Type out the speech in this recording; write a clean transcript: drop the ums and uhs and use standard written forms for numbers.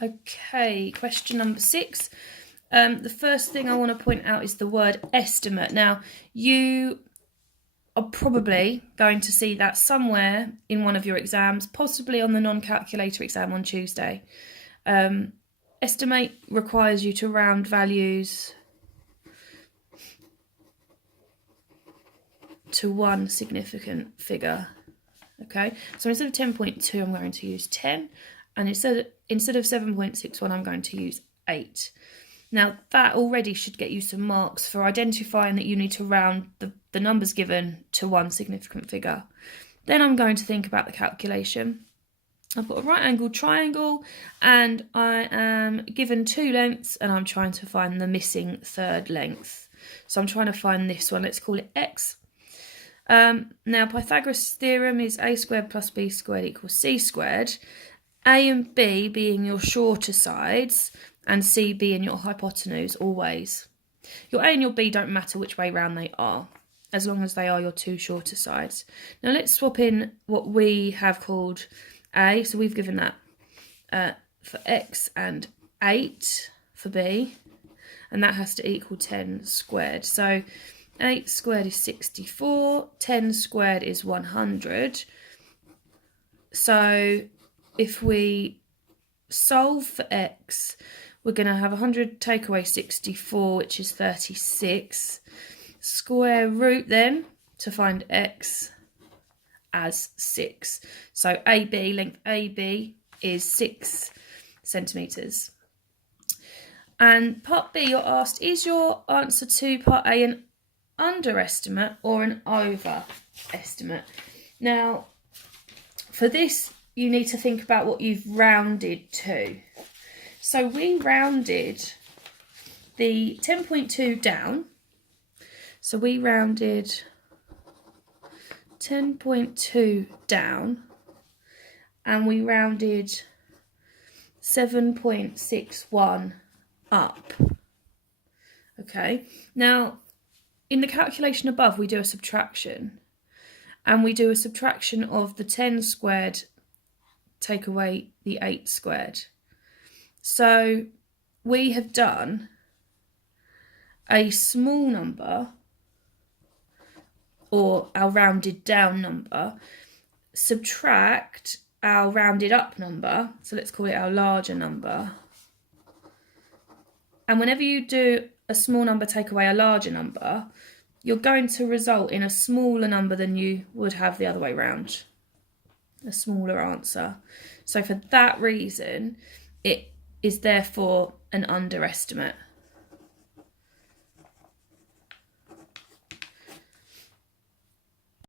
Okay, question number 6. The first thing I want to point out is the word estimate. Now, you are probably going to see that somewhere in one of your exams, possibly on the non-calculator exam on Tuesday. Estimate requires you to round values to one significant figure. Okay, so instead of 10.2, I'm going to use 10, and instead of 7.61, I'm going to use 8. Now, that already should get you some marks for identifying that you need to round the numbers given to one significant figure. Then I'm going to think about the calculation. I've got a right-angled triangle, and I am given 2 lengths, and I'm trying to find the missing third length. So I'm trying to find this one. Let's call it x. Now, Pythagoras' theorem is a squared plus b squared equals c squared. A and b being your shorter sides, and c being your hypotenuse always. Your a and your b don't matter which way round they are, as long as they are your 2 shorter sides. Now let's swap in what we have called a. So we've given that for x and 8 for b, and that has to equal 10 squared. So 8 squared is 64, 10 squared is 100. So if we solve for x, we're going to have 100 take away 64, which is 36. Square root then to find x as 6. So AB, length AB is 6 centimetres. And part B, you're asked, is your answer to part A an underestimate or an overestimate? Now, for this, you need to think about what you've rounded to. So we rounded the 10.2 down. So we rounded 10.2 down, and we rounded 7.61 up. Okay, now in the calculation above, we do a subtraction, and we do a subtraction of the 10 squared take away the 8 squared. So we have done a small number, or our rounded down number, subtract our rounded up number, so let's call it our larger number. And whenever you do a small number take away a larger number, you're going to result in a smaller number than you would have the other way round, a smaller answer. So for that reason, it is therefore an underestimate.